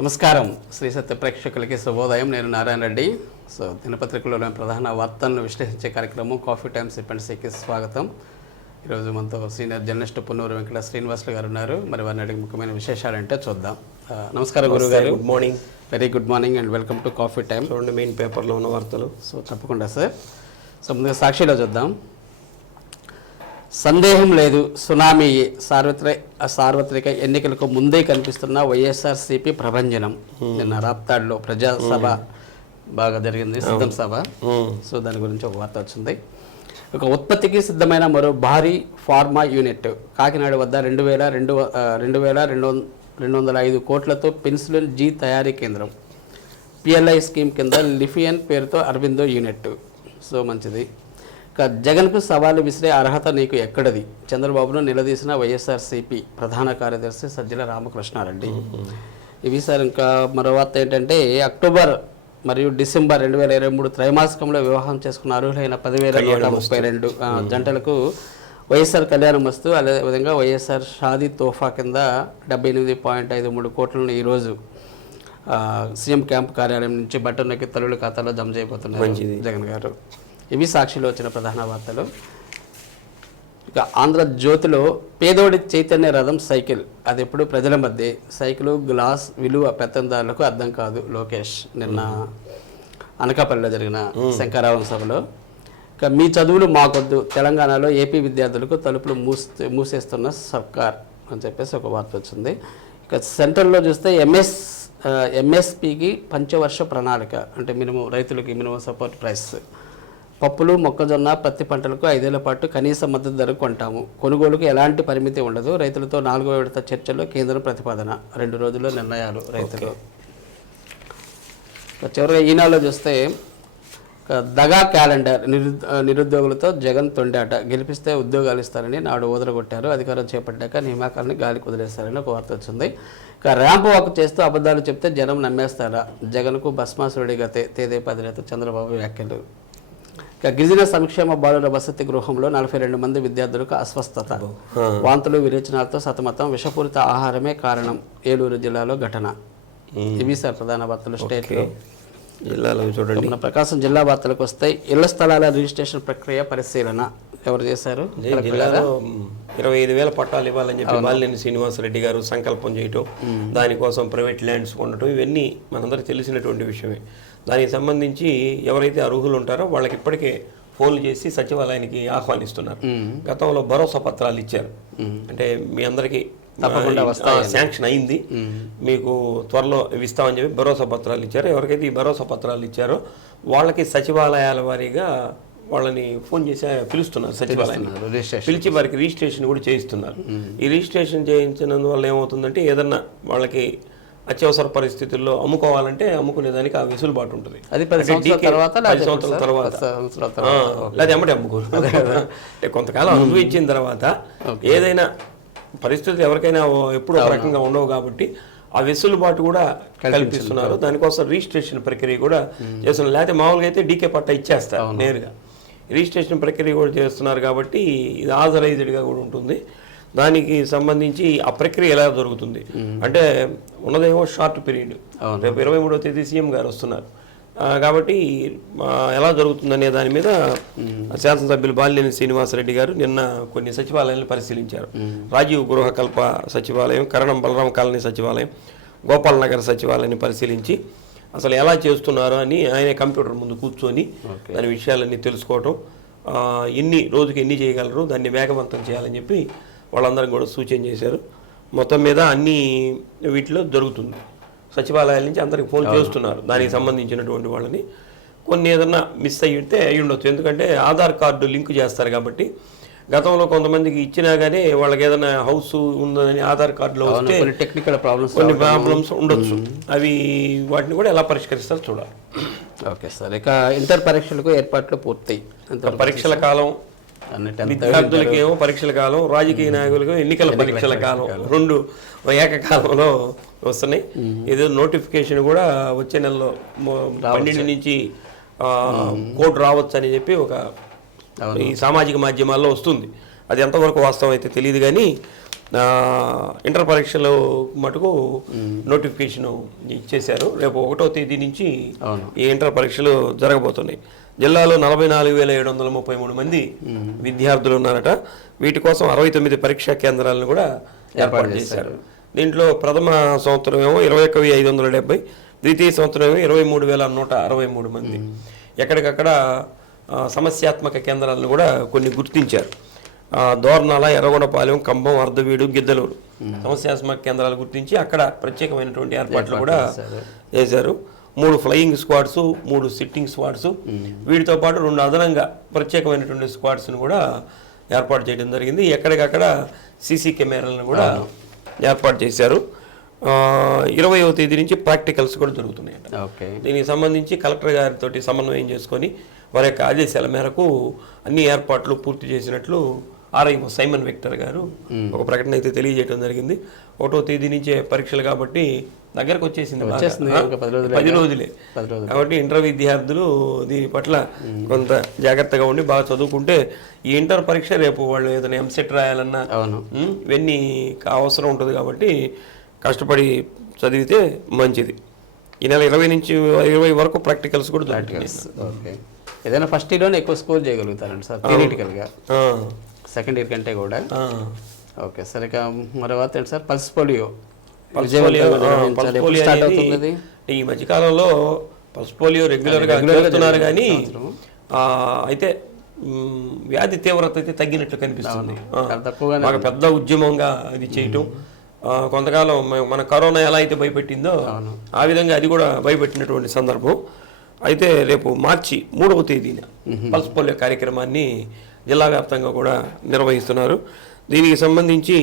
నమస్కారం శ్రీ సత్య ప్రేక్షకులకి శుభోదయం. నేను నారాయణ రెడ్డి. దినపత్రికలోని ప్రధాన వార్తలను విశ్లేషించే కార్యక్రమం కాఫీ టైమ్ సిప్ అండ్ సేకి స్వాగతం. ఈరోజు మనతో సీనియర్ జర్నలిస్ట్ పున్నూరు వెంకట శ్రీనివాసులు గారు ఉన్నారు. మరి వారిని అడిగి ముఖ్యమైన విశేషాలు అంటే చూద్దాం. నమస్కారం గురువు గారు. Good morning. Very good morning and welcome to coffee time. చూడండి మెయిన్ పేపర్లో ఉన్న వార్తలు. తప్పకుండా సార్. ముందుగా సాక్షిలో చూద్దాం. సందేహం లేదు సునామీ సార్వత్రిక ఎన్నికలకు ముందే కనిపిస్తున్న వైఎస్ఆర్సీపీ ప్రభంజనం. నిన్న రాప్తాడ్లో ప్రజాసభ బాగా జరిగింది, సిద్ధం సభ. దాని గురించి ఒక వార్త వచ్చింది. ఒక ఉత్పత్తికి సిద్ధమైన మరో భారీ ఫార్మా యూనిట్ కాకినాడ వద్ద 2,205 కోట్లతో పెన్సిలిన్ జీ తయారీ కేంద్రం. పిఎల్ఐ స్కీమ్ కింద లిఫియన్ పేరుతో అరవిందో యూనిట్. మంచిది. జగన్కు సవాలు విసిరే అర్హత నీకు ఎక్కడది? చంద్రబాబును నిలదీసిన వైఎస్ఆర్సీపీ ప్రధాన కార్యదర్శి సజ్జల రామకృష్ణారెడ్డి. ఇవి సార్. ఇంకా మరో వార్త ఏంటంటే అక్టోబర్ మరియు డిసెంబర్ 2023 త్రైమాసికంలో వివాహం చేసుకున్న అర్హులైన 10,132 జంటలకు వైఎస్ఆర్ కళ్యాణం వస్తూ, అదేవిధంగా వైఎస్ఆర్ షాదీ తోఫా కింద 78.53 కోట్లను ఈరోజు సీఎం క్యాంప్ కార్యాలయం నుంచి బట్టనొక్కి తల్లుల ఖాతాలో జమ చేయబోతున్నారు జగన్ గారు. ఇవి సాక్షిలో వచ్చిన ప్రధాన వార్తలు. ఇక ఆంధ్రజ్యోతిలో పేదోడి చైతన్య రథం సైకిల్, అది ఎప్పుడు ప్రజల మధ్య. సైకిల్ గ్లాస్ విలువ పెత్తందారులకు అర్థం కాదు లోకేష్. నిన్న అనకాపల్లిలో జరిగిన శంకరావం సభలో. ఇక మీ చదువులు మాకొద్దు, తెలంగాణలో ఏపీ విద్యార్థులకు తలుపులు మూసేస్తున్న సర్కార్ అని చెప్పేసి ఒక వార్త వచ్చింది. ఇక సెంట్రల్లో చూస్తే ఎంఎస్పికి పంచవర్ష ప్రణాళిక, అంటే రైతులకి మినిమం సపోర్ట్ ప్రైస్. పప్పులు, మొక్కజొన్న, పత్తి పంటలకు 5 ఏళ్ల పాటు కనీస మద్దతు ధరకు కొంటాము. కొనుగోలుకు ఎలాంటి పరిమితి ఉండదు. రైతులతో 4వ విడత చర్చల్లో కేంద్రం ప్రతిపాదన. 2 రోజుల్లో నిర్ణయాలు రైతులు. చివరిగా ఈనాడులో చూస్తే దగా క్యాలెండర్, నిరుద్యోగులతో జగన్ తొండాట. గెలిపిస్తే ఉద్యోగాలు ఇస్తారని నాడు ఓదరగొట్టారు. అధికారం చేపట్టాక నియామకాలని గాలికి వదిలేస్తారని ఒక వార్త వచ్చింది. ఇక ర్యాంప్ వాక్ చేస్తూ అబద్ధాలు చెప్తే జనం నమ్మేస్తారా? జగన్కు భస్మాసురుడి గతే. తేదేపా అధినేత చంద్రబాబు వ్యాఖ్యలు. ఇక గిరిజన సంక్షేమ బాలుర వసతి గృహంలో 42 మంది విద్యార్థులకు అస్వస్థత, వాంతులు, విరేచనాలతో సతమతం. విషపూరిత ఆహారమే కారణం. ఏలూరు జిల్లాలో ఘటన. ఇవి సార్ ప్రధాన వార్తలు స్టేట్లో. జిల్లాలో చూడండి. మన ప్రకాశం జిల్లా వార్తలకు వస్తాయి. ఇళ్ల స్థలాల రిజిస్ట్రేషన్ ప్రక్రియ పరిశీలన ఎవరు చేశారు? జిల్లాలో 25,000 పట్టాలు ఇవ్వాలని చెప్పి బాలినేని శ్రీనివాసరెడ్డి గారు సంకల్పం చేయటం, దానికోసం ప్రైవేట్ ల్యాండ్స్ కొనటం, ఇవన్నీ మనందరికీ తెలిసినటువంటి విషయమే. దానికి సంబంధించి ఎవరైతే అర్హులు ఉంటారో వాళ్ళకి ఇప్పటికే ఫోన్లు చేసి సచివాలయానికి ఆహ్వానిస్తున్నారు. గతంలో భరోసా పత్రాలు ఇచ్చారు. అంటే మీ అందరికీ శాంక్షన్ అయింది, మీకు త్వరలో ఇస్తామని చెప్పి భరోసా పత్రాలు ఇచ్చారు. ఎవరికైతే ఈ భరోసా పత్రాలు ఇచ్చారో వాళ్ళకి సచివాలయాల వారీగా వాళ్ళని ఫోన్ చేసి పిలుస్తున్నారు. సచివాలయాన్ని పిలిచి వారికి రిజిస్ట్రేషన్ కూడా చేయిస్తున్నారు. ఈ రిజిస్ట్రేషన్ చేయించినందువల్ల ఏమవుతుందంటే ఏదన్నా వాళ్ళకి అత్యవసర పరిస్థితుల్లో అమ్ముకోవాలంటే అమ్ముకునేదానికి ఆ వెసులుబాటు ఉంటుంది. 10 సంవత్సరాల తర్వాత లేదా ఎమ్మటి అమ్ముకోరు. అంటే కొంతకాలం అనుభవించిన తర్వాత ఏదైనా పరిస్థితులు ఎవరికైనా ఎప్పుడు ఒక రకంగా ఉండవు కాబట్టి ఆ వెసులుబాటు కూడా కల్పిస్తున్నారు. దానికోసం రిజిస్ట్రేషన్ ప్రక్రియ కూడా చేస్తున్నారు. లేకపోతే మామూలుగా అయితే డీకే పట్టా ఇచ్చేస్తారు నేరుగా. రిజిస్ట్రేషన్ ప్రక్రియ కూడా చేస్తున్నారు కాబట్టి ఇది ఆథరైజ్డ్గా కూడా ఉంటుంది. దానికి సంబంధించి ఆ ప్రక్రియ ఎలా జరుగుతుంది అంటే ఉన్నదేమో షార్ట్ పీరియడ్. రేపు 23వ తేదీ సీఎం గారు వస్తున్నారు కాబట్టి ఎలా జరుగుతుందనే దాని మీద శాసనసభ్యులు బాలినేని శ్రీనివాసరెడ్డి గారు నిన్న కొన్ని సచివాలయాలను పరిశీలించారు. రాజీవ్ గృహకల్ప సచివాలయం, కరణం బలరాం కాలనీ సచివాలయం, గోపాల్ నగర్ సచివాలయాన్ని పరిశీలించి అసలు ఎలా చేస్తున్నారు అని ఆయన కంప్యూటర్ ముందు కూర్చొని దాని విషయాలన్నీ తెలుసుకోవటం, రోజుకి ఎన్ని చేయగలరు, దాన్ని వేగవంతం చేయాలని చెప్పి వాళ్ళందరం కూడా సూచన చేశారు. మొత్తం మీద అన్ని వీటిలో జరుగుతుంది. సచివాలయాల నుంచి అందరికి ఫోన్ చేస్తున్నారు దానికి సంబంధించినటువంటి వాళ్ళని. కొన్ని ఏదన్నా మిస్ అయ్యితే అయ్యి ఉండొచ్చు, ఎందుకంటే ఆధార్ కార్డు లింక్ చేస్తారు కాబట్టి. గతంలో కొంతమందికి ఇచ్చినా కానీ వాళ్ళకి ఏదైనా హౌస్ ఉందని ఆధార్ కార్డులో వస్తే టెక్నికల్ కొన్ని ప్రాబ్లమ్స్ ఉండొచ్చు. అవి వాటిని కూడా ఎలా పరిష్కరిస్తారు చూడాలి. Okay sir. ఇక ఇంటర్ పరీక్షలకు ఏర్పాట్లు పూర్తి. పరీక్షల కాలం, విద్యార్థులకి ఏమో పరీక్షల కాలం, రాజకీయ నాయకులకు ఎన్నికల పరీక్షల కాలం, 2 ఏకకాలంలో వస్తున్నాయి. ఏదో నోటిఫికేషన్ కూడా వచ్చే నెలలో 12 నుంచి కోడ్ రావచ్చు అని చెప్పి ఈ సామాజిక మాధ్యమాల్లో వస్తుంది. అది ఎంతవరకు వాస్తవం అయితే తెలియదు కానీ ఇంటర్ పరీక్షలు మటుకు నోటిఫికేషన్ ఇచ్చేశారు. రేపు 1వ తేదీ నుంచి ఈ ఇంటర్ పరీక్షలు జరగబోతున్నాయి. జిల్లాలో 44,733 మంది విద్యార్థులు ఉన్నారట. వీటి కోసం 69 పరీక్షా కేంద్రాలను కూడా ఏర్పాటు చేశారు. దీంట్లో ప్రథమ సంవత్సరం ఏమో 21,570, ద్వితీయ సంవత్సరం ఏమో 23,163 మంది. ఎక్కడికక్కడ సమస్యాత్మక కేంద్రాలను కూడా కొన్ని గుర్తించారు. దోర్నాల, ఎర్రగొండపాలెం, కంభం, అర్ధవీడు, గిద్దలూరు సమస్యాత్మక కేంద్రాలు గుర్తించి అక్కడ ప్రత్యేకమైనటువంటి ఏర్పాట్లు కూడా చేశారు. 3 ఫ్లయింగ్ స్క్వాడ్స్, 3 సిట్టింగ్ స్క్వాడ్స్, వీటితో పాటు 2 అదనంగా ప్రత్యేకమైనటువంటి స్క్వాడ్స్ను కూడా ఏర్పాటు చేయడం జరిగింది. ఎక్కడికక్కడ సీసీ కెమెరాలను కూడా ఏర్పాటు చేశారు. 20వ తేదీ నుంచి ప్రాక్టికల్స్ కూడా జరుగుతున్నాయంట. దీనికి సంబంధించి కలెక్టర్ గారితో సమన్వయం చేసుకొని వారి యొక్క ఆదేశాల మేరకు అన్ని ఏర్పాట్లు పూర్తి చేసినట్లు ఆర్ఐఓ సైమన్ విక్టర్ గారు ఒక ప్రకటన అయితే తెలియజేయడం జరిగింది. 1వ తేదీ నుంచే పరీక్షలు కాబట్టి దగ్గరకు వచ్చేసింది, 10 రోజులే. కాబట్టి ఇంటర్ విద్యార్థులు దీని పట్ల కొంత జాగ్రత్తగా ఉండి బాగా చదువుకుంటే ఈ ఇంటర్ పరీక్ష రేపు వాళ్ళు ఏదైనా ఎంసెట్ రాయాలన్నా ఇవన్నీ అవసరం ఉంటుంది. కాబట్టి కష్టపడి చదివితే మంచిది. ఈ నెల 20 నుంచి 20 వరకు ప్రాక్టికల్స్ కూడా దొరుకుతాయి. ఏదైనా ఫస్ట్ ఇయర్లోనే ఎక్కువ స్కోర్ చేయగలుగుతారండి సార్ థియరిటికల్గా, సెకండ్ ఇయర్ కంటే కూడా. ఓకే సార్, ఇక మరొక ఏంటి సార్ పల్స్ పోలియో ఈ మధ్యకాలంలో పల్స్ పోలియో రెగ్యులర్గా చేస్తున్నారు కానీ అయితే వ్యాధి తీవ్రత అయితే తగ్గినట్లు కనిపిస్తుంది. మాకు పెద్ద ఉద్యమంగా అది చేయటం, కొంతకాలం మన కరోనా ఎలా అయితే భయపెట్టిందో ఆ విధంగా అది కూడా భయపెట్టినటువంటి సందర్భం. అయితే రేపు మార్చి 3వ తేదీన పల్స్ పోలియో కార్యక్రమాన్ని జిల్లా వ్యాప్తంగా కూడా నిర్వహిస్తున్నారు. దీనికి సంబంధించి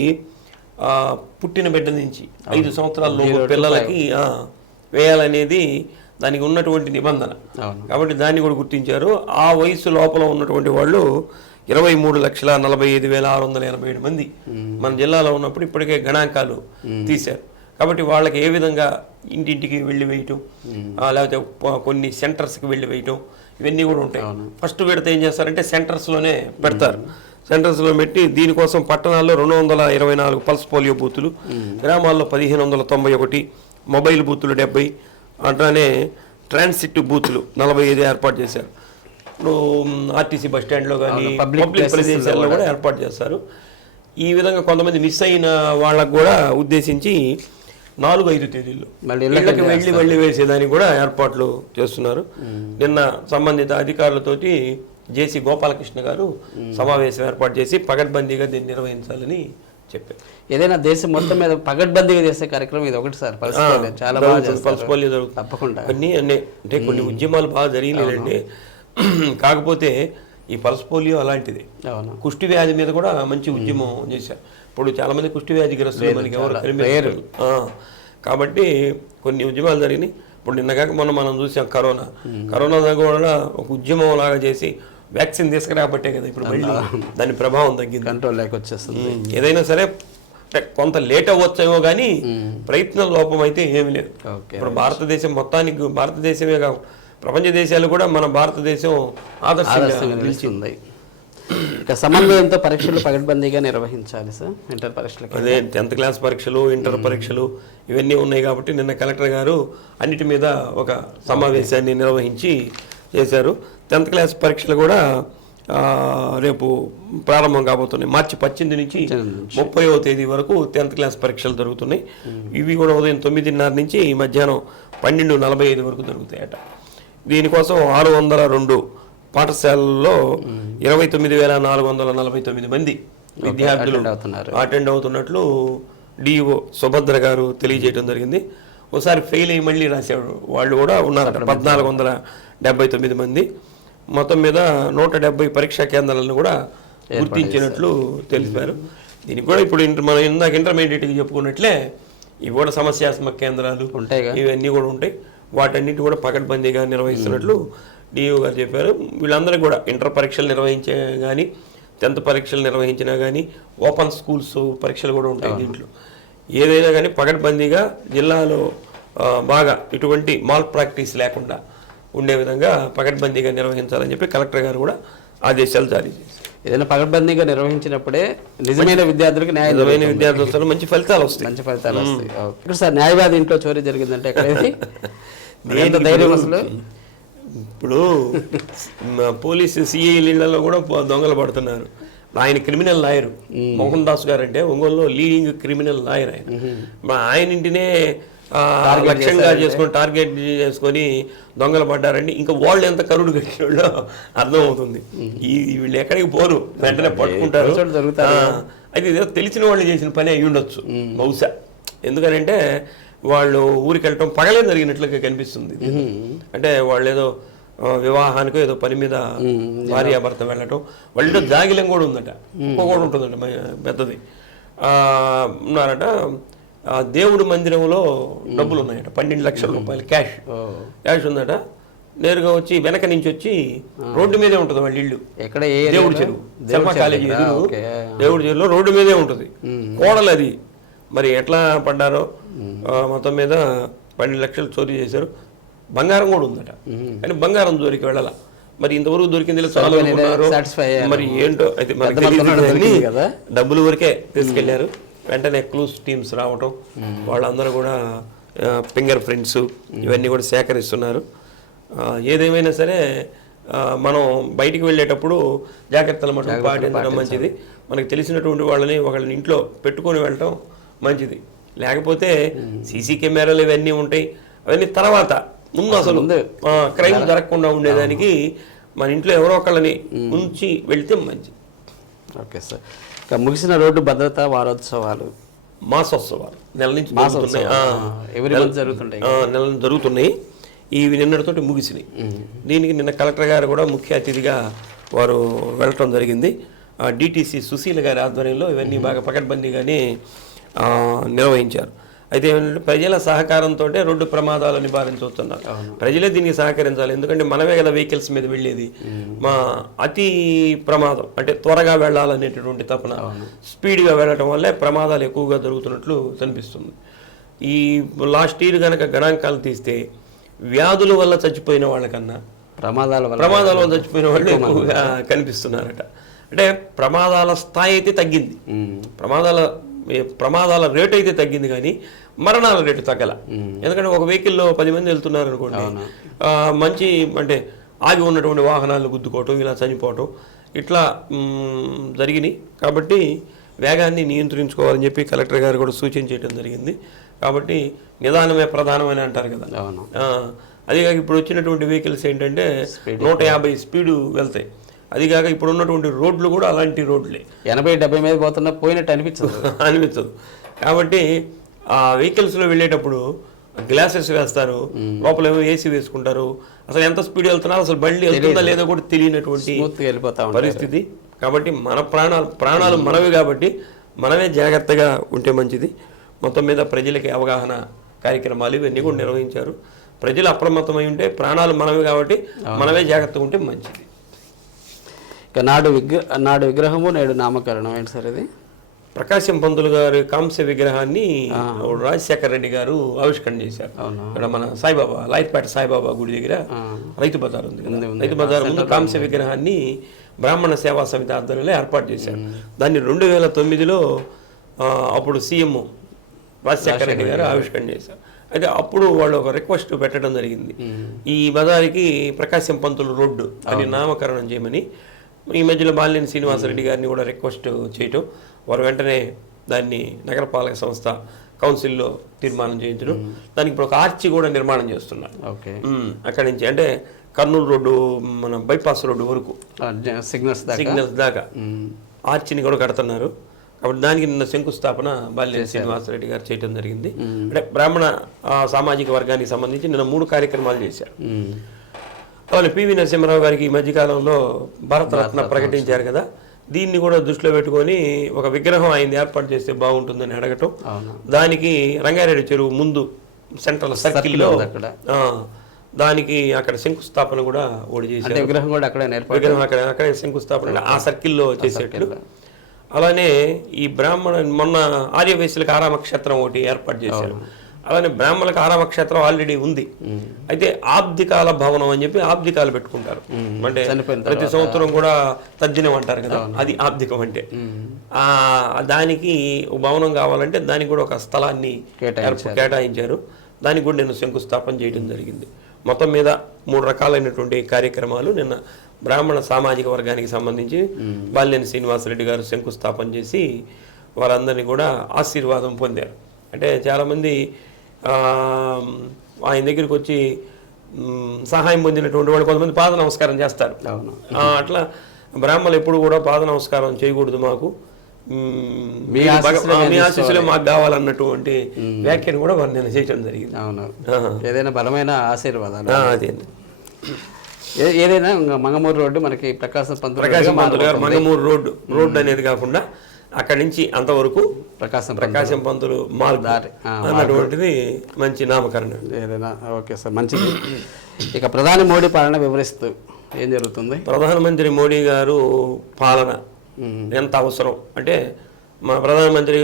పుట్టిన బిడ్డ నుంచి 5 సంవత్సరాల పిల్లలకి వేయాలనేది దానికి ఉన్నటువంటి నిబంధన. కాబట్టి దాన్ని కూడా గుర్తించారు. ఆ వయసు లోపల ఉన్నటువంటి వాళ్ళు 23,45,687 మంది మన జిల్లాలో ఉన్నప్పుడు ఇప్పటికే గణాంకాలు తీశారు. కాబట్టి వాళ్ళకి ఏ విధంగా ఇంటింటికి వెళ్ళి వేయటం, లేకపోతే కొన్ని సెంటర్స్కి వెళ్ళి వేయటం, ఇవన్నీ కూడా ఉంటాయి. ఫస్ట్ విడత ఏం చేస్తారంటే సెంటర్స్లోనే పెడతారు. సెంటర్స్లో పెట్టి దీనికోసం పట్టణాల్లో 224 పల్స్ పోలియో బూతులు, గ్రామాల్లో 1591, మొబైల్ బూతులు 70, అట్లానే ట్రాన్సిట్ బూతులు 45 ఏర్పాటు చేశారు. ఇప్పుడు ఆర్టీసీ బస్ స్టాండ్లో కానీ పబ్లిక్ ప్రదేశాల్లో కూడా ఏర్పాటు చేస్తారు. ఈ విధంగా కొంతమంది మిస్ అయిన వాళ్ళకు కూడా ఉద్దేశించి 4-5 తేదీల్లో ఇళ్ళకి వెళ్ళి వేసేదానికి కూడా ఏర్పాట్లు చేస్తున్నారు. నిన్న సంబంధిత అధికారులతోటి జేసీ గోపాలకృష్ణ గారు సమావేశం ఏర్పాటు చేసి పగడ్బందీగా దీన్ని నిర్వహించాలని చెప్పారు. ఏదైనా దేశం మొత్తం మీద పగడ్బందీగా చేసే కార్యక్రమం ఇది ఒకటి సార్. చాలా పల్స్ పోలియో జరుగుతుంది తప్పకుండా. అన్నీ అంటే కొన్ని ఉద్యమాలు బాగా జరిగినాయండి. కాకపోతే ఈ పల్స్ పోలియో అలాంటిది. కుష్టి వ్యాధి మీద కూడా మంచి ఉద్యమం చేశారు. ఇప్పుడు చాలా మంది కుష్టి వ్యాధిగ్రస్తులు మనకి ఎవరు కనిపించారు. కాబట్టి కొన్ని ఉద్యమాలు జరిగినాయి. ఇప్పుడు నిన్నగాక మనం చూసాం కరోనా కూడా ఒక ఉద్యమం లాగా చేసి వ్యాక్సిన్ తీసుకురాబట్టే కదా ఇప్పుడు మళ్ళీ దాని ప్రభావం తగ్గింది, కంట్రోల్ లేక వచ్చేస్తుంది. ఏదైనా సరే కొంత లేట్ అవ్వచ్చేమో కానీ ప్రయత్నం లోపం అయితే ఏమి లేదు. ఇప్పుడు భారతదేశం మొత్తానికి, భారతదేశమే కాదు ప్రపంచ దేశాలు కూడా మన భారతదేశం ఆదర్శంగా నిలిచింది. ఇక సమన్వయంతో పరీక్షలు పగడ్బందీగా నిర్వహించాలి సార్ ఇంటర్ పరీక్షలు. అదే 10th క్లాస్ పరీక్షలు, ఇంటర్ పరీక్షలు ఇవన్నీ ఉన్నాయి. కాబట్టి నిన్న కలెక్టర్ గారు అన్నిటి మీద ఒక సమావేశాన్ని నిర్వహించి చేశారు. 10th క్లాస్ పరీక్షలు కూడా రేపు ప్రారంభం కాబోతున్నాయి. మార్చి 18 నుంచి 30వ తేదీ వరకు 10th క్లాస్ పరీక్షలు జరుగుతున్నాయి. ఇవి కూడా ఉదయం 9:30 నుంచి మధ్యాహ్నం 12:45 వరకు జరుగుతాయట. దీనికోసం 602 పాఠశాలల్లో 29,449 మంది విద్యార్థులు అటెండ్ అవుతున్నట్లు డిఓ సుభద్ర గారు తెలియజేయడం జరిగింది. ఒకసారి ఫెయిల్ అయ్యి మళ్ళీ రాసేవాడు వాళ్ళు కూడా ఉన్నారట 1,479 మంది. మొత్తం మీద 170 పరీక్షా కేంద్రాలను కూడా గుర్తించినట్లు తెలిపారు. దీనికి కూడా ఇప్పుడు మనం ఇందాక ఇంటర్మీడియట్కి చెప్పుకున్నట్లే ఇవి కూడా సమస్యాత్మక కేంద్రాలు ఇవన్నీ కూడా ఉంటాయి. వాటన్నిటి కూడా పకడ్బందీగా నిర్వహిస్తున్నట్లు డిఓ గారు చెప్పారు. వీళ్ళందరికీ కూడా ఇంటర్ పరీక్షలు నిర్వహించే కానీ 10th పరీక్షలు నిర్వహించినా కానీ ఓపెన్ స్కూల్స్ పరీక్షలు కూడా ఉంటాయి. దీంట్లో ఏదైనా కానీ పకడ్బందీగా జిల్లాలో బాగా ఇటువంటి మాల్ ప్రాక్టీస్ లేకుండా ఉండే విధంగా పకడ్బందీగా నిర్వహించాలని చెప్పి కలెక్టర్ గారు కూడా ఆదేశాలు జారీ చేశారు. ఏదైనా పకడ్బందీగా నిర్వహించినప్పుడే నిజమైన విద్యార్థులకు న్యాయం నిజమైన విద్యార్థులు మంచి ఫలితాలు వస్తాయి. మంచి ఫలితాలు వస్తాయి. ఇక్కడ సార్ న్యాయవాది ఇంట్లో చోరీ జరిగిందంటే ఎక్కడైతే ఎంత ధైర్యం అసలు. ఇప్పుడు పోలీసు సిఐలలో కూడా దొంగలు పడుతున్నారు. ఆయన క్రిమినల్ లాయర్ మోహన్ దాస్ గారు అంటే ఒంగోలులో లీడింగ్ క్రిమినల్ లాయర్ ఆయన. ఆయన ఇంటినే లక్ష్యంగా చేసుకొని టార్గెట్ చేసుకొని దొంగలు పడ్డారండి. ఇంకా వాళ్ళు ఎంత కరుడు కట్టినో అర్థమవుతుంది. వీళ్ళు ఎక్కడికి పోరు, వెంటనే పట్టుకుంటారు. అయితే ఏదో తెలిసిన వాళ్ళు చేసిన పని అయి ఉండొచ్చు బహుశా. ఎందుకనంటే వాళ్ళు ఊరికి వెళ్ళటం పగలే జరిగినట్లుగా కనిపిస్తుంది. అంటే వాళ్ళు ఏదో వివాహానికో ఏదో పని మీద భార్యాభర్త వెళ్ళటం, వాళ్ళ జాగిలం కూడా ఉందట, కూడా ఉంటుందట పెద్దది. ఉన్నారట. దేవుడి మందిరంలో డబ్బులు ఉన్నాయట, 12 లక్షల రూపాయలు క్యాష్ ఉందట. నేరుగా వచ్చి వెనక నుంచి వచ్చి రోడ్డు మీదే ఉంటుంది వాళ్ళ ఇల్లు. దేవుడి చెరువు, శర్మ కాలేజీ ఎదురు దేవుడి చెరువులో రోడ్డు మీదే ఉంటుంది. కోడలు అది. మరి ఎట్లా పడ్డారో మొత్తం మీద 12 లక్షలు చోరీ చేశారు. బంగారం కూడా ఉందట, కానీ బంగారం చోరీకి వెళ్ళాల. మరి ఇంతవరకు దొరికింది చాలా మరి ఏంటో అయితే మనకి డబ్బులు వరకే తీసుకెళ్లారు. వెంటనే క్లూస్ టీమ్స్ రావటం, వాళ్ళందరూ కూడా ఫింగర్ ప్రింట్స్ ఇవన్నీ కూడా సేకరిస్తున్నారు. ఏదేమైనా సరే మనం బయటికి వెళ్ళేటప్పుడు జాగ్రత్తలు మటుకు పాటించడం మంచిది. మనకు తెలిసినటువంటి వాళ్ళని ఇంట్లో పెట్టుకొని వెళ్ళటం మంచిది. లేకపోతే సీసీ కెమెరాలు ఇవన్నీ ఉంటాయి, అవన్నీ తర్వాత. ముందు అసలు క్రైమ్ జరగకుండా ఉండేదానికి మన ఇంట్లో ఎవరో ఒకళ్ళని ఉంచి వెళ్తే మంచిది. Okay sir. ముగిసిన రోడ్డు భద్రతా వారోత్సవాలు, మాసోత్సవాలు నెల నుంచి జరుగుతున్నాయి. ఇవి నిన్నటితోటి ముగిసినాయి. దీనికి నిన్న కలెక్టర్ గారు కూడా ముఖ్య అతిథిగా వారు వెళ్ళటం జరిగింది. డిటిసి సుశీల గారి ఆధ్వర్యంలో ఇవన్నీ బాగా పకడ్బందీగానే నిర్వహించారు. అయితే ఏమంటే ప్రజల సహకారంతో రోడ్డు ప్రమాదాలు నివారించవచ్చున్నారు. ప్రజలే దీనికి సహకరించాలి. ఎందుకంటే మనమే కదా వెహికల్స్ మీద వెళ్ళేది. మా అతి ప్రమాదం అంటే త్వరగా వెళ్ళాలనేటటువంటి తపన, స్పీడ్గా వెళ్ళటం వల్లే ప్రమాదాలు ఎక్కువగా జరుగుతున్నట్లు కనిపిస్తుంది. ఈ లాస్ట్ ఇయర్ కనుక గణాంకాలు తీస్తే వ్యాధుల వల్ల చచ్చిపోయిన వాళ్ళకన్నా ప్రమాదాల వల్ల చచ్చిపోయిన వాళ్ళు ఎక్కువగా కనిపిస్తున్నారట. అంటే ప్రమాదాల స్థాయి అయితే తగ్గింది, ప్రమాదాల రేటు అయితే తగ్గింది, కానీ మరణాల రేటు తగ్గల. ఎందుకంటే ఒక వెహికల్లో 10 మంది వెళ్తున్నారు అనుకోండి, మంచి అంటే ఆగి ఉన్నటువంటి వాహనాలు గుద్దుకోవటం, ఇలా చనిపోవటం ఇట్లా జరిగినాయి. కాబట్టి వేగాన్ని నియంత్రించుకోవాలని చెప్పి కలెక్టర్ గారు కూడా సూచన చేయడం జరిగింది. కాబట్టి నిదానమే ప్రధానమని అంటారు కదా. అదిగాక ఇప్పుడు వచ్చినటువంటి వెహికల్స్ ఏంటంటే 150 స్పీడు వెళ్తాయి. అదిగాక ఇప్పుడు ఉన్నటువంటి రోడ్లు కూడా అలాంటి రోడ్లే, 80-70 మీద పోతున్నా పోయినట్టు అనిపించదు. కాబట్టి ఆ వెహికల్స్లో వెళ్ళేటప్పుడు గ్లాసెస్ వేస్తారు, లోపల ఏమో ఏసీ వేసుకుంటారు. అసలు ఎంత స్పీడ్ వెళ్తున్నారు, అసలు బండి వెళ్తుందా లేదో కూడా తెలియనటువంటి పరిస్థితి. కాబట్టి మన ప్రాణాలు మనవి, కాబట్టి మనమే జాగ్రత్తగా ఉంటే మంచిది. మొత్తం మీద ప్రజలకి అవగాహన కార్యక్రమాలు ఇవన్నీ కూడా నిర్వహించారు. ప్రజలు అప్రమత్తమై ఉంటే ప్రాణాలు మనవి, కాబట్టి మనమే జాగ్రత్తగా ఉంటే మంచిది. నాడు విగ్రహము నేడు నామకరణం ఏంటి సార్? ఇది ప్రకాశం పంతులు గారి కాంస్య విగ్రహాన్ని రాజశేఖర రెడ్డి గారు ఆవిష్కరణ చేశారు. ఇక్కడ మన సాయిబాబా, లైఫ్పేట సాయిబాబా గుడి దగ్గర రైతు బజార్ ఉంది. రైతు బజార్ ముందు కాంస్య విగ్రహాన్ని బ్రాహ్మణ సేవా సమితి ఆధ్వర్యంలో ఏర్పాటు చేశారు. దాన్ని 2009లో అప్పుడు సీఎం రాజశేఖర రెడ్డి గారు ఆవిష్కరణ చేశారు. అయితే అప్పుడు వాళ్ళు ఒక రిక్వెస్ట్ పెట్టడం జరిగింది, ఈ బజార్కి ప్రకాశం పంతులు రోడ్డు అని నామకరణం చేయమని. ఈ మధ్యలో బాలినేని శ్రీనివాసరెడ్డి గారిని కూడా రిక్వెస్ట్ చేయటం, వారు వెంటనే దాన్ని నగరపాలక సంస్థ కౌన్సిల్లో తీర్మానం చేయించడం. దానికి ఇప్పుడు ఒక ఆర్చి కూడా నిర్మాణం చేస్తున్నారు. అక్కడి నుంచి అంటే కర్నూలు రోడ్డు, మన బైపాస్ రోడ్డు వరకు సిగ్నల్స్ దాకా ఆర్చిని కూడా కడుతున్నారు. కాబట్టి దానికి నిన్న శంకుస్థాపన బాలినేని శ్రీనివాసరెడ్డి గారు చేయడం జరిగింది. అంటే బ్రాహ్మణ సామాజిక వర్గానికి సంబంధించి నిన్న 3 కార్యక్రమాలు చేశారు. అలానే పివి నరసింహారావు గారికి ఈ మధ్యకాలంలో భారతరత్న ప్రకటించారు కదా, దీన్ని కూడా దృష్టిలో పెట్టుకొని ఒక విగ్రహం ఆయన ఏర్పాటు చేస్తే బాగుంటుందని అడగటం. దానికి రంగారెడ్డి చెరువు ముందు సెంట్రల్ సర్కిల్లో దానికి అక్కడ శంకుస్థాపన కూడా ఓడి చేశారు. విగ్రహం అక్కడే శంకుస్థాపన ఆ సర్కిల్లో చేసేట్లు. అలానే ఈ బ్రాహ్మణ మొన్న ఆర్యవైశ్యులకు ఆరామ క్షేత్రం ఒకటి ఏర్పాటు చేశారు. అలానే బ్రాహ్మణులకు 6వ క్షేత్రం ఆల్రెడీ ఉంది. అయితే ఆబ్దికాల భవనం అని చెప్పి ఆబ్దికాలు పెట్టుకుంటారు. అంటే ప్రతి సంవత్సరం కూడా తద్దినం అంటారు కదా, అది ఆబ్దికం అంటే. దానికి భవనం కావాలంటే దానికి కూడా ఒక స్థలాన్ని కేటాయించారు. దానికి కూడా నేను శంకుస్థాపన చేయడం జరిగింది. మొత్తం మీద 3 రకాలైనటువంటి కార్యక్రమాలు నిన్న బ్రాహ్మణ సామాజిక వర్గానికి సంబంధించి బాలినేని శ్రీనివాసరెడ్డి గారు శంకుస్థాపన చేసి వారందరినీ కూడా ఆశీర్వాదం పొందారు. అంటే చాలామంది ఆయన దగ్గరికి వచ్చి సహాయం పొందినటువంటి వాళ్ళు కొంతమంది పాద నమస్కారం చేస్తారు. అట్లా బ్రాహ్మణులు ఎప్పుడు కూడా పాద నమస్కారం చేయకూడదు, మాకు మీ ఆశీస్సులే మాకు కావాలన్నటువంటి వ్యాఖ్యను కూడా నేను చేయడం జరిగింది. ఏదైనా బలమైన ఆశీర్వాదాలు. అదే ఏదైనా మంగమూరు రోడ్డు మనకి ప్రకాశం పంతులు గారు మంగమూరు రోడ్డు అనేది కాకుండా అక్కడి నుంచి అంతవరకు ప్రకాశం పంతులు మార్గ్ అన్నటువంటిది మంచి నామకరణం. ఏదైనా ఓకే సార్, మంచిది. ఇక ప్రధాని మోడీ పాలన వివరిస్తూ ఏం జరుగుతుంది? ప్రధానమంత్రి మోడీ గారు పాలన ఎంత అవసరం అంటే, మన ప్రధానమంత్రి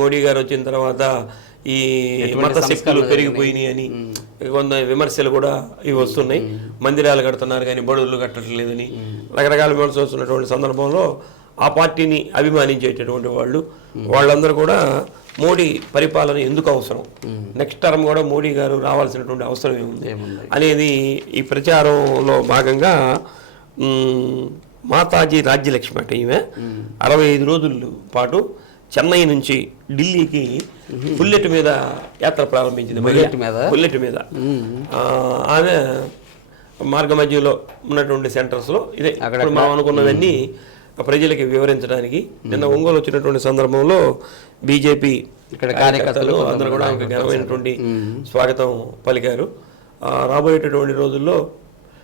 మోడీ గారు వచ్చిన తర్వాత ఈ మత శక్తులు పెరిగిపోయినాయి అని కొంత విమర్శలు కూడా ఇవి వస్తున్నాయి. మందిరాలు కడుతున్నారు కానీ బడులు కట్టట్లేదని రకరకాల విమర్శలు వస్తున్నటువంటి సందర్భంలో ఆ పార్టీని అభిమానించేటటువంటి వాళ్ళందరూ కూడా మోడీ పరిపాలన ఎందుకు అవసరం, నెక్స్ట్ టర్మ్ కూడా మోడీ గారు రావాల్సినటువంటి అవసరం ఏముంది అనేది ఈ ప్రచారంలో భాగంగా మాతాజీ రాజ్యలక్ష్మి అంటే ఈమె 65 రోజుల పాటు చెన్నై నుంచి ఢిల్లీకి బుల్లెట్ మీద యాత్ర ప్రారంభించింది. బుల్లెట్ మీద ఆమె మార్గ మధ్యలో ఉన్నటువంటి సెంటర్స్లో ఇదే అక్కడ మనం అనుకున్నవన్నీ ప్రజలకి వివరించడానికి నిన్న ఒంగోలు వచ్చినటువంటి సందర్భంలో బీజేపీ కార్యకర్తలు అందరూ కూడా ఒక ఘనమైనటువంటి స్వాగతం పలికారు. రాబోయేటటువంటి రోజుల్లో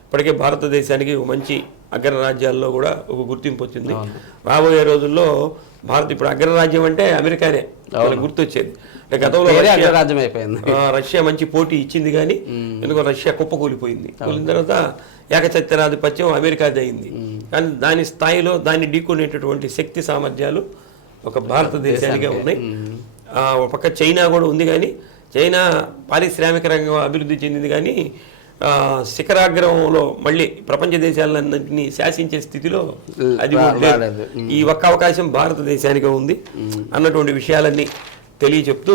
ఇప్పటికే భారతదేశానికి మంచి అగ్రరాజ్యాల్లో కూడా ఒక గుర్తింపు వచ్చింది. రాబోయే రోజుల్లో భారత్ ఇప్పుడు అగ్రరాజ్యం అంటే అమెరికానే గుర్తొచ్చేది. గతంలో రష్యా మంచి పోటీ ఇచ్చింది కానీ ఎందుకో రష్యా కుప్పకూలిపోయింది. కూలిన తర్వాత ఏకఛత్రాధిపత్యం అమెరికాది అయింది. కానీ దాని స్థాయిలో దాన్ని ఢీకొనేటటువంటి శక్తి సామర్థ్యాలు ఒక భారతదేశానికే ఉన్నాయి. ఒక పక్క చైనా కూడా ఉంది కానీ చైనా పారిశ్రామిక రంగం అభివృద్ధి చెందింది కానీ శిఖరాగ్రంలో మళ్ళీ ప్రపంచ దేశాలన్నింటినీ శాసించే స్థితిలో అది లేదు. ఈ ఒక్క అవకాశం భారతదేశానికి ఉంది అన్నటువంటి విషయాలన్నీ తెలియచెప్తూ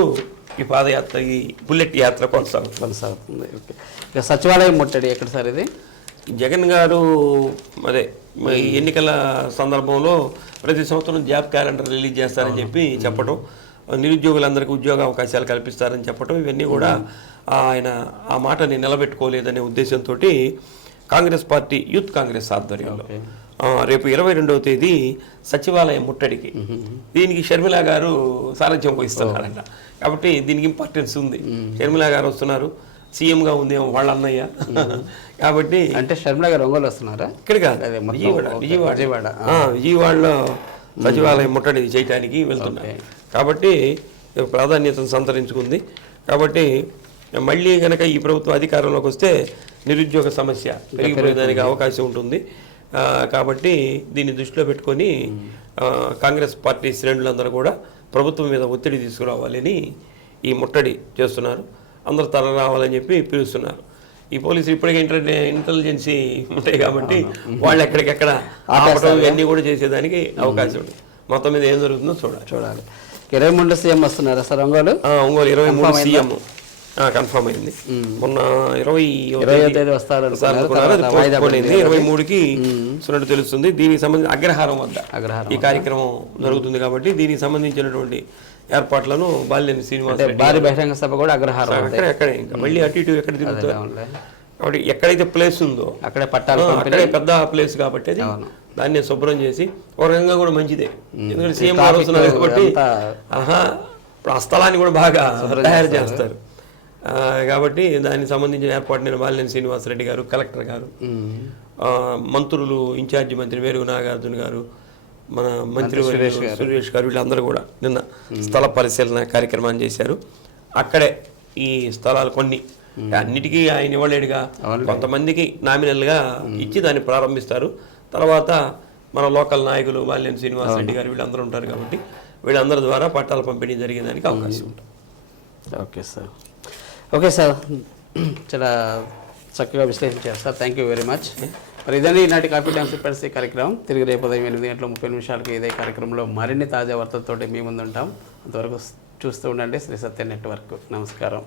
ఈ పాదయాత్ర, ఈ బుల్లెట్ యాత్ర కొనసాగుతుంది. సచివాలయం ముట్టడి ఎక్కడ సార్ ఇది? జగన్ గారు అదే ఎన్నికల సందర్భంలో ప్రతి సంవత్సరం జాబ్ క్యాలెండర్ రిలీజ్ చేస్తారని చెప్పడం, నిరుద్యోగులందరికీ ఉద్యోగ అవకాశాలు కల్పిస్తారని చెప్పడం, ఇవన్నీ కూడా ఆయన ఆ మాటని నిలబెట్టుకోలేదనే ఉద్దేశంతో కాంగ్రెస్ పార్టీ యూత్ కాంగ్రెస్ ఆధ్వర్యంలో రేపు 22వ తేదీ సచివాలయం ముట్టడికి దీనికి షర్మిల గారు సారథ్యం వహిస్తున్నారంట. కాబట్టి దీనికి ఇంపార్టెన్స్ ఉంది. షర్మిల గారు వస్తున్నారు, సీఎంగా ఉంది వాళ్ళ అన్నయ్య కాబట్టి. అంటే షర్మిల గారు ఒంగోలు వస్తున్నారా? ఇక్కడ కాదు, విజయవాడలో సచివాలయం ముట్టడి చేయడానికి వెళ్తున్నారు. కాబట్టి ప్రాధాన్యతను సంతరించుకుంది. కాబట్టి మళ్ళీ కనుక ఈ ప్రభుత్వం అధికారంలోకి వస్తే నిరుద్యోగ సమస్య పెరిగిపోయేదానికి అవకాశం ఉంటుంది. కాబట్టి దీన్ని దృష్టిలో పెట్టుకొని కాంగ్రెస్ పార్టీ శ్రేణులందరూ కూడా ప్రభుత్వం మీద ఒత్తిడి తీసుకురావాలని ఈ ముట్టడి చేస్తున్నారు. అందరూ తర రావాలని చెప్పి పిలుస్తున్నారు. ఈ పోలీసులు ఇప్పటికే ఇంటెలిజెన్సీ ఉంటాయి కాబట్టి వాళ్ళు ఎక్కడికెక్కడ ఆపటం ఇవన్నీ కూడా చేసేదానికి అవకాశం ఉంది. మొత్తం మీద ఏం జరుగుతుందో చూడాలి. 23 సీఎం వస్తున్నారు sir Ongole? Ongole 23 CM confirm అయింది. మొన్న 20వ తేదీ వస్తారు, 23కి వస్తున్నట్టు తెలుస్తుంది. దీనికి సంబంధించి అగ్రహారం వద్ద ఈ కార్యక్రమం జరుగుతుంది కాబట్టి దీనికి సంబంధించినటువంటి ఏర్పాట్లను బాలినేని శ్రీనివాసరెడ్డి భారీ బహిరంగ సభ కూడా అగ్రహారం అక్కడే ఇంకా మళ్ళీ అటు ఇటు ఎక్కడ తిరుగుతారు కాబట్టి ఎక్కడైతే ప్లేస్ ఉందో అక్కడే పట్టాలి. అక్కడే పెద్ద ప్లేస్ కాబట్టి అది దాన్ని శుభ్రం చేసి ఒక రకంగా కూడా మంచిదే. ఎందుకంటే సీఎం గారు వస్తున్నారు కాబట్టి ఇప్పుడు ఆ స్థలాన్ని కూడా బాగా తయారు చేస్తారు కాబట్టి దానికి సంబంధించిన ఏర్పాటు నేను బాలినేని శ్రీనివాసరెడ్డి గారు, కలెక్టర్ గారు, మంత్రులు, ఇన్ఛార్జి మంత్రి వేరుగు నాగార్జున గారు, మన మంత్రి సురేష్ గారు వీళ్ళందరూ కూడా నిన్న స్థల పరిశీలన కార్యక్రమాన్ని చేశారు. అక్కడే ఈ స్థలాలు కొన్ని అన్నిటికీ ఆయన ఇవ్వలేడుగా, కొంతమందికి నామినల్గా ఇచ్చి దాన్ని ప్రారంభిస్తారు. తర్వాత మన లోకల్ నాయకులు బాలినేని శ్రీనివాసరెడ్డి గారు వీళ్ళందరూ ఉంటారు కాబట్టి వీళ్ళందరి ద్వారా పట్టాల పంపిణీ జరిగేదానికి అవకాశం ఉంటుంది. Okay sir. ఓకే సార్, చాలా చక్కగా విశ్లేషించారు sir. Thank you very much. మరి ఇదండి ఈనాటి కాఫీ టైమ్ సిప్పర్సీ కార్యక్రమం. తిరిగి రేపు ఉదయం 8:30 ఇదే కార్యక్రమంలో మరిన్ని తాజా వార్తలతోటి మీ ముందు ఉంటాం. అంతవరకు చూస్తూ ఉండండి శ్రీ సత్య నెట్వర్క్. నమస్కారం.